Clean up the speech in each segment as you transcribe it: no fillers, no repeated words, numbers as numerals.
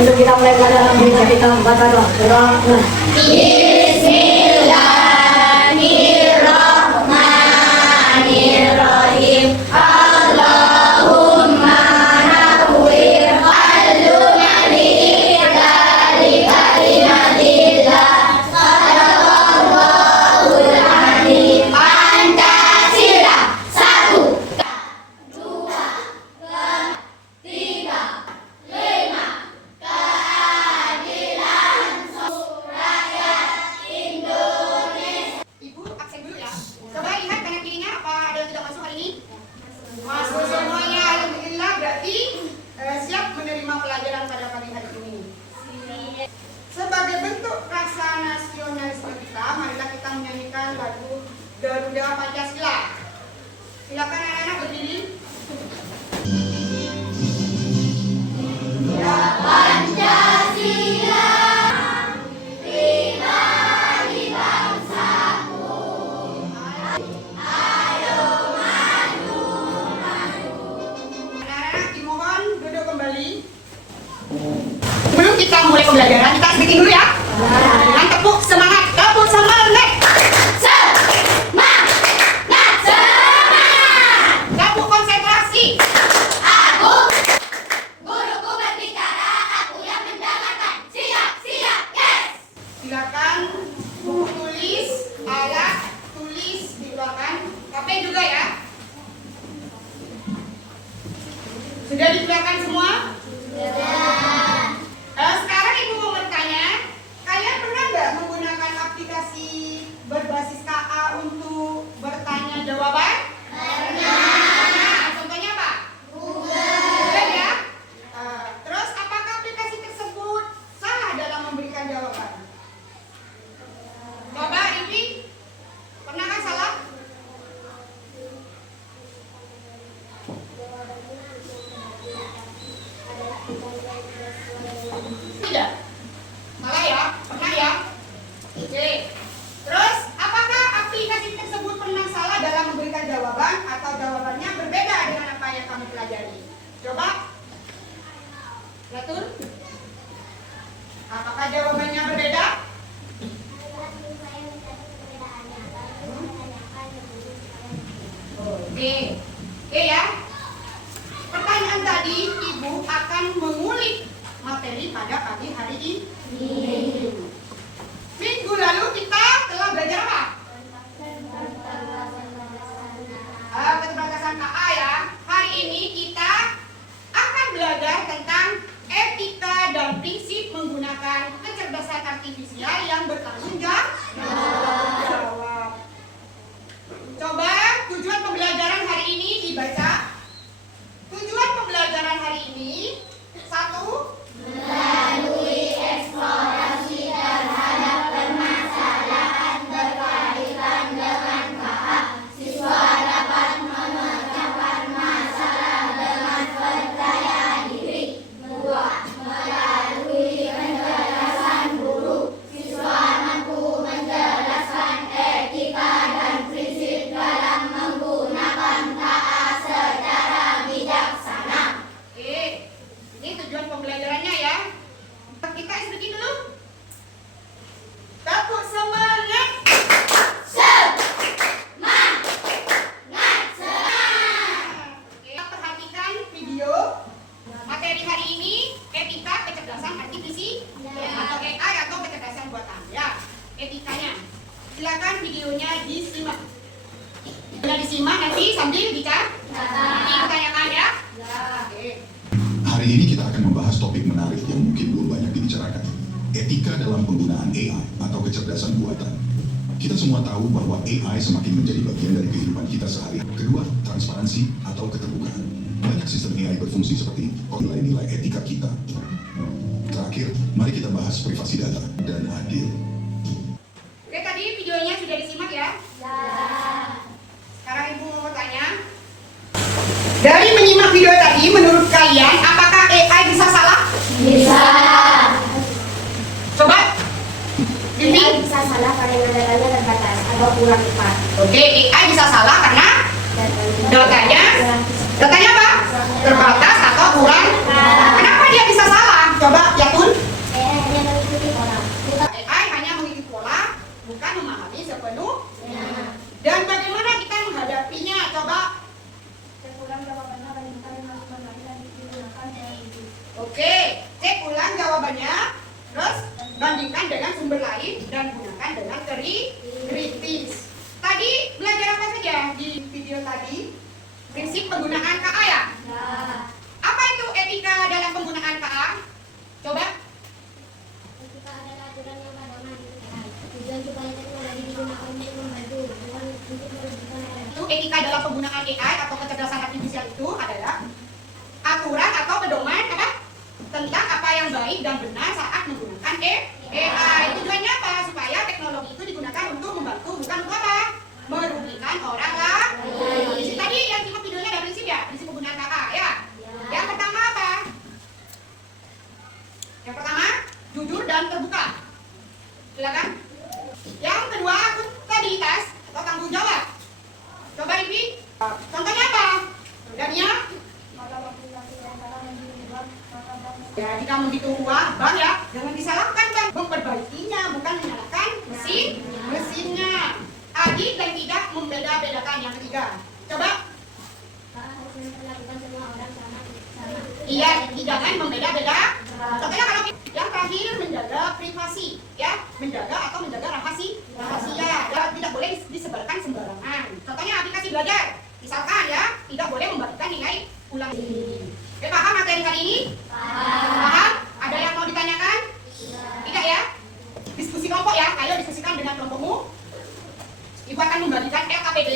untuk kita mulai pelajaran berita kita membaca doa. Bismillahirrahmanirrahim. Allahumma nawwir qalbana li kalimatillah. Shadaqallahul adzim. Pancasila. 1, 2, 3, 5. Keadilan rakyat Indonesia. Ibu absen dulu ya. Coba lihat kanan kirinya apa ada yang tidak masuk hari ini? Masuk semuanya, alhamdulillah. Berarti siap menerima pelajaran pada pagi hari ini. Sebagai bentuk rasa nasionalisme kita, marilah kita menyanyikan lagu Garuda Pancasila. Silakan anak-anak berdiri. Pancasila, pribadi bangsaku. Ayo maju. Anak-anak dimohon duduk kembali. Sebelum kita mulai pembelajaran, kita bikin dulu ya. Dengan tepuk semangat, tepuk semangat. Tepuk konsentrasi. Aku, guruku berbicara, aku yang mendengarkan. Siap, siap, yes. Silakan buku tulis, alat tulis dikeluarkan. HP juga ya. Sudah dikeluarkan semua? Sekarang ibu mau bertanya, kalian pernah nggak menggunakan aplikasi berbasis KA untuk bertanya jawaban? Pernah. Contohnya apa? Google ya. Terus apakah aplikasi tersebut salah dalam memberikan jawaban? Coba Rivi, pernah kan salah? Tidak. Salah ya? Pernah ya? Oke. Terus apakah aplikasi tersebut pernah salah dalam memberikan jawaban atau jawabannya berbeda dengan apa yang kami pelajari? Coba. Atur. Apakah jawabannya berbeda? Oke. Oke ya. Pertanyaan tadi ibu akan mengulik materi pada pagi hari ini. Minggu lalu kita telah belajar apa? Keterbatasan KA ya. Hari ini kita akan belajar tentang etika dan prinsip menggunakan kecerdasan artifisial yang bertanggung jawab. Coba tujuan pembelajaran hari ini dibaca. Tujuan pembelajaran hari ini 1. Melalui eksplorasi terhadap permasalahan berkaitan dengan KA, siswa dapat memecahkan masalah dengan percaya diri. 2. Melalui penjelasan guru, siswa mampu menjelaskan etika dan prinsip dalam menggunakan KA secara bijaksana. Ini tujuan pembelajarannya ya. Kita bikin dulu. Tepuk semangat. Kita perhatikan video materi hari ini, etika kecerdasan artifisial atau AI atau kecerdasan buatan ya. Etikanya. Silakan videonya disimak. Bila disimak nanti sambil bicara. Nanti ditanyakan ya. Oke. Hari ini kita akan membahas topik menarik yang mungkin belum banyak dibicarakan. Etika dalam penggunaan AI atau kecerdasan buatan. Kita semua tahu bahwa AI semakin menjadi bagian dari kehidupan kita sehari-hari. Kedua, transparansi atau keterbukaan. Banyak sistem AI berfungsi seperti nilai-nilai etika kita. Terakhir, mari kita bahas privasi data dan adil. Oke, tadi videonya sudah disimak ya? Sekarang ibu mau bertanya. Dari menyimak video tadi, menurut kalian apakah AI bisa salah? Bisa. Coba. Ini Bisa salah karena datanya terbatas atau kurang tepat. Oke, AI bisa salah karena datanya apa? Terbatas atau kurang. Kenapa dia bisa salah? Coba ya Prinsip penggunaan KA ya? Apa itu etika dalam penggunaan KA? Coba. Etika adalah aturan yang pada AI. Tujuan supaya teknologi digunakan untuk membantu, bukan untuk merugikan orang. Itu etika dalam penggunaan AI atau kecerdasan artifisial itu adalah aturan atau pedoman apa? Tentang apa yang baik dan benar saat menggunakan AI. Tujuannya apa? Supaya teknologi itu digunakan untuk membantu, bukan untuk apa? Merugikan orang lah. Prinsip tadi yang simak videonya ada prinsip ya? Prinsip penggunaan KA ya? Yang pertama apa? Yang pertama, jujur dan terbuka. Silakan. Yang kedua, akuntabilitas atau tanggung jawab. Coba repeat. Contohnya apa? Dania? Ya, jika menghitung uang, bang ya, jangan disalahkan bang. Memperbaikinya, bukan menyalahkan mesinnya. Adil dan tidak membeda-bedakan. Yang ketiga. Coba. Harus memperlakukan semua orang sama. Iya, jangan membeda-beda. Contohnya kalau yang terakhir menjaga privasi, ya, menjaga atau menjaga rahasia, dan tidak boleh disebarkan sembarangan. Contohnya aplikasi belajar, misalkan ya, tidak boleh membagikan nilai ulang. Oke, paham materi kali ini? Paham? Ada yang mau ditanyakan? Tidak ya? Diskusi kelompok ya, ayo diskusikan dengan kelompokmu. Ibu akan membagikan LKPD.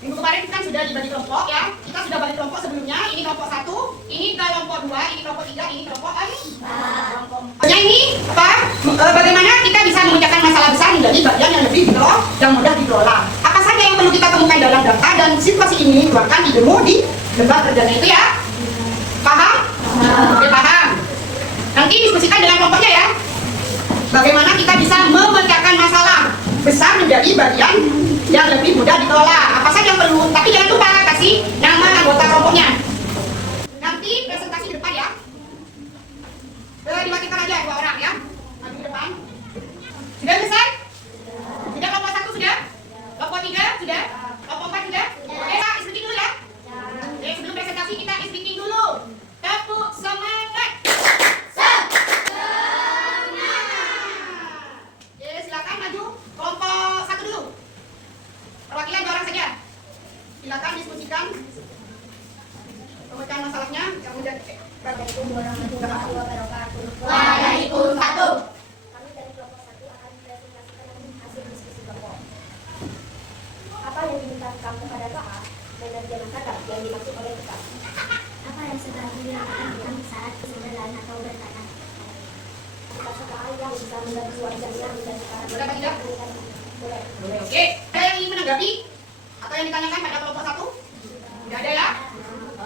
Minggu kemarin kan sudah dibagi kelompok ya. Kita sudah bagi kelompok sebelumnya. Ini kelompok 1, ini kelompok 2, ini kelompok 3, ini kelompok 4. Ini apa? Bagaimana kita bisa memecahkan masalah besar menjadi bagian yang lebih yang mudah dikelola. Apa saja yang perlu kita temukan dalam data dan situasi ini keluarkan di demo di lembar kerjanya itu ya. Paham? Oke, paham. Nanti diskusikan dengan kelompoknya ya. Bagaimana kita bisa memecahkan masalah besar menjadi bagian yang lebih mudah dikelola. Apa saja yang perlu, tapi jangan lupa kasih nama anggota kelompoknya. Nanti presentasi di depan ya. Dimatikan aja 2 orang ya. Maju ke depan. Sudah selesai? Sudah kelompok 1 sudah? Kelompok 3 sudah? Kelompok 4 sudah? Oke, Pak, speaking dulu ya. Oke, sebelum presentasi kita speaking dulu. Tepuk semangat. Oke, silakan maju. Kelompok 1 dulu. Perwakilan 2 orang saja. Silakan diskusikan. Pemecahan masalahnya yang mudah. Waalaikumsalam. Kami dari kelompok 1 akan mempresentasikan hasil diskusi kelompok. Apa yang diminta kamu pada KA dan kerja masyarakat yang dimaksud oleh KA? Apa yang sedang dilakukan saat kesembilan atau berkata? Aplikasi KA yang bisa membantu warganya menjadi sekarang. Boleh apa tidak? Boleh. Boleh, oke. Ada yang ingin menanggapi? Atau yang ditanyakan pada kelompok 1? Tidak ada ya?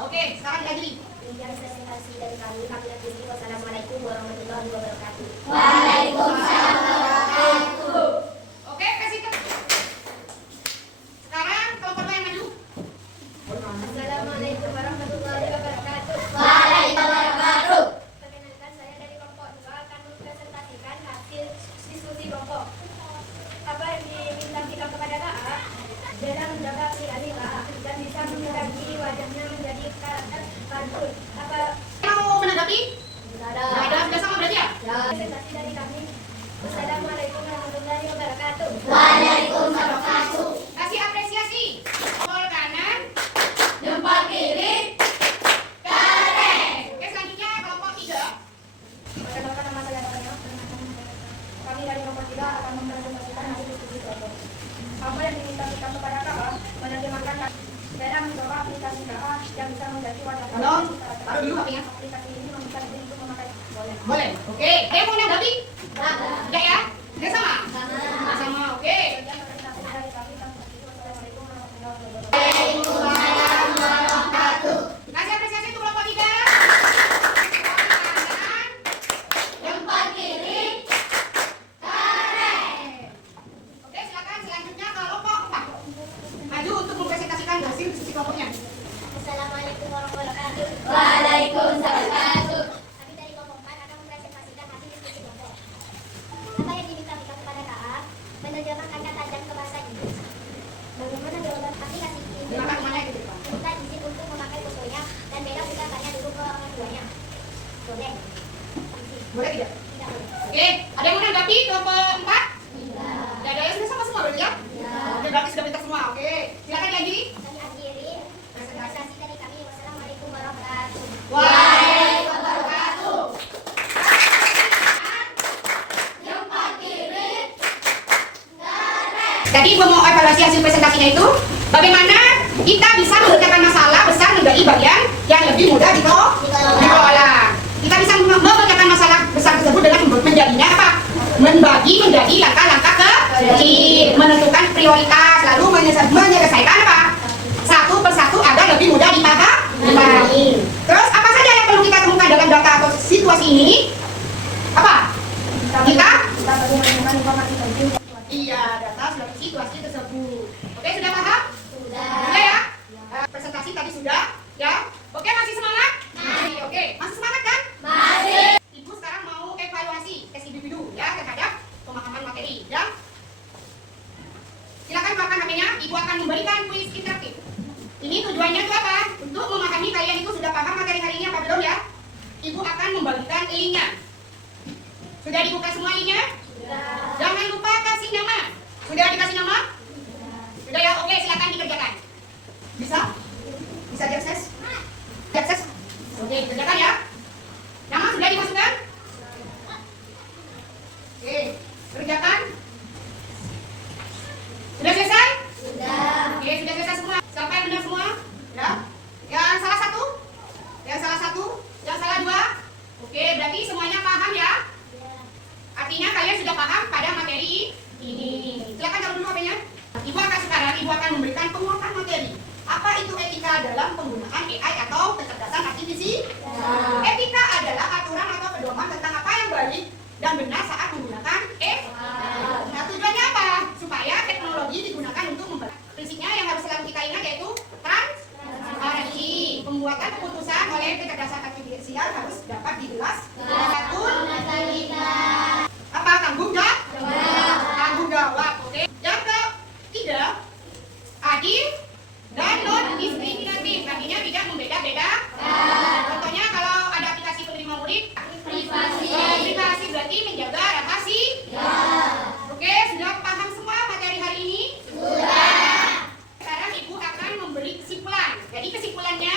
Oke, sekarang diakhiri. Demikian presentasi dari kami. Kami akhiri. Wassalamualaikum warahmatullahi wabarakatuh. Waalaikumsalam warahmatullahi. Oke, presentasi. Sekarang kelompok 2 yang maju. Assalamualaikum warahmatullahi wabarakatuh. Waalaikumsalam wabarakatuh. Perkenalkan, saya dari kelompok 2 akan mempresentasikan hasil diskusi kelompok. Apa yang diminta kita kepada KA dalam menjaga aplikasi KA dan bisa membagi wajahnya menjadi karakter kartun. Apa Mau menanggapi? tidak Tidak ada, sudah sama berarti ya? presentasi dari kami. Wassalamualaikum warahmatullahi wabarakatuh. Waalaikumsalam wabarakatuh. Kasih apresiasi. Jempol kanan. Jempol kiri. Keren. Oke, selanjutnya kelompok 3. Perkenalkan, nama saya Tania. Kami dari kelompok 3 akan mempresentasikan hasil diskusi kelompok. Apa yang diminta kita kepada KA menerjemahkan dalam mencoba aplikasi KA yang bisa menjadi wadah. Tolong, taruh dulu HP-nya. Aplikasi ini meminta diri untuk memakai. Boleh. Boleh. Oke, ada yang mau menanggapi? Tidak ya? Tidak sama? Sama, oke. Sekian presentasi dari kami. Wassalamualaikum warahmatullahi wabarakatuh. Waalaikumsalam warahmatullahi. Kasih apresiasi untuk kelompok 3. Jempol kiri. Keren. Oke, silakan selanjutnya kelompok 4. Maju untuk mempresentasikan hasil diskusi kelompoknya. Assalamualaikum warahmatullahi wabarakatuh. Waalaikumsalam wabarakatuh. Kami dari kelompok 4 akan mempresentasikan hasil diskusi kelompok. Apa yang diminta kita kepada KA menerjemahkan kata dan ke bahasa Inggris. Bagaimana jawaban aplikasi ini Silakan kemana itu, Pak? minta izin untuk memakai fotonya dan beda bukan tanya dulu ke orang tuanya. Boleh. Boleh tidak? Oke, ada yang mau menanggapi kelompok 4? Tidak ada, yang sudah sama semua berarti ya? Oke, berarti sudah pintar semua. Oke, silakan diakhiri. Kami akhiri presentasi dari kami. Wassalamualaikum warahmatullahi wabarakatuh. Waalaikumsalam. Jadi gue mau evaluasi hasil presentasinya itu, bagaimana kita bisa mengerjakan masalah besar menjadi bagian yang lebih mudah dikelola. Kita bisa mengerjakan masalah besar tersebut dengan menjadinya apa? Membagi menjadi langkah-langkah kecil, menentukan prioritas, lalu menyelesaikan apa? Satu persatu agar lebih mudah dipahami. Terus apa saja yang perlu kita temukan dalam data atau situasi ini? Apa? Kita menemukan informasi penting. iya, data sudah situasi tersebut. Oke, sudah paham? Sudah. Sudah ya? Presentasi tadi sudah, ya? Oke, masih semangat? Masih. Oke, masih semangat kan? Masih. Ibu sekarang mau evaluasi tes individu ya terhadap pemahaman materi, ya? Silakan keluarkan HP-nya. Ibu akan memberikan kuis interaktif. Ini tujuannya itu apa? Untuk memahami kalian itu sudah paham materi hari ini apa belum ya? Ibu akan membagikan linknya. Sudah dibuka semua linknya? Jangan lupa kasih nama. Sudah dikasih nama? Sudah ya? Oke, silakan dikerjakan. Bisa? Bisa diakses? Diakses? Oke, dikerjakan ya. Nama sudah dimasukkan? Oke, kerjakan. Sudah selesai? Sudah. Oke, sudah selesai semua. Sampai benar semua? Ya. Yang salah satu? Yang salah satu? Yang salah dua? Oke, berarti semuanya paham ya? Artinya kalian sudah paham pada materi ini. Silakan taruh dulu HP-nya. Ibu akan memberikan penguatan materi. Apa itu etika dalam penggunaan AI atau kecerdasan artifisial? Etika adalah aturan atau pedoman tentang apa yang baik dan benar saat menggunakan AI. Nah, tujuannya apa? Supaya teknologi digunakan untuk membantu. Prinsipnya yang harus selalu kita ingat yaitu transparansi. Pembuatan keputusan oleh kecerdasan artifisial harus dapat dijelaskan. Apa? Tanggung jawab. Oke. Yang ketiga, adil dan non diskriminatif. Artinya tidak membeda-beda. Contohnya kalau ada aplikasi penerima murid, privasi berarti menjaga rahasia. Oke, sudah paham semua materi hari ini? Sudah. Sekarang Ibu akan memberi kesimpulan. Jadi kesimpulannya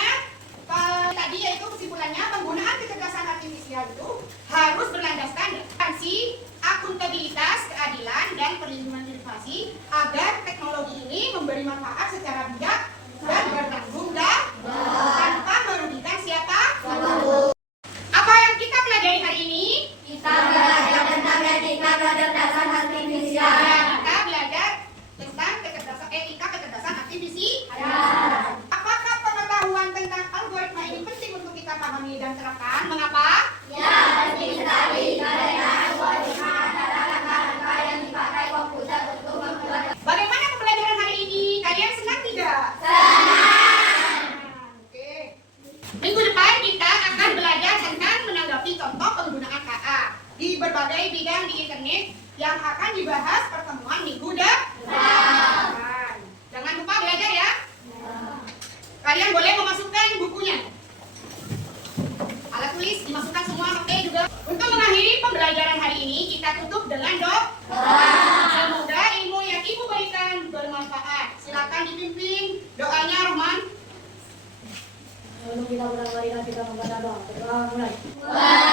tadi yaitu kesimpulannya penggunaan kecerdasan artifisial itu harus berlandaskan garansi, akuntabilitas, keadilan, dan perlindungan privasi agar teknologi ini memberi manfaat secara bijak dan bertanggung jawab tanpa merugikan siapa. Apa yang kita pelajari hari ini? Kita belajar tentang etika kecerdasan artifisial. Kita belajar tentang etika kecerdasan artifisial. Apakah pengetahuan tentang algoritma ini penting untuk kita pahami dan terapkan? Mengapa? Ya, penting sekali karena algoritma adalah langkah-langkah yang dipakai komputer untuk membuat. Bagaimana pembelajaran hari ini? Kalian senang tidak? Senang. Oke. Minggu depan kita akan belajar tentang menanggapi contoh penggunaan KA di berbagai bidang di internet yang akan dibahas pertemuan minggu depan. Jangan lupa belajar ya. Kalian boleh memasukkan bukunya. Alat tulis dimasukkan semua, HP juga. Untuk mengakhiri pembelajaran hari ini, kita tutup dengan doa. Semoga ilmu yang Ibu berikan bermanfaat. Silakan dipimpin doanya, Rohman. Sebelum kita mulai, mari kita membaca doa. Mulai. Wah.